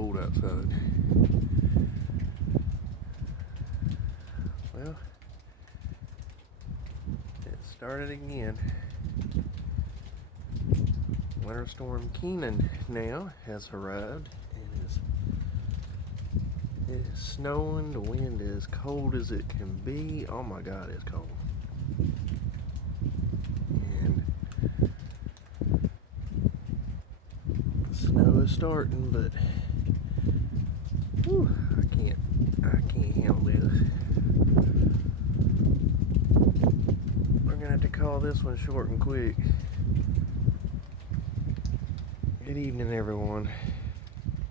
cold outside. Well, it started again. Winter storm Kenan now has arrived and it is snowing. The wind is cold as it can be. Oh my God, it's cold. And the snow is starting, but whew, I can't handle this. We're gonna have to call this one short and quick. Good evening, everyone.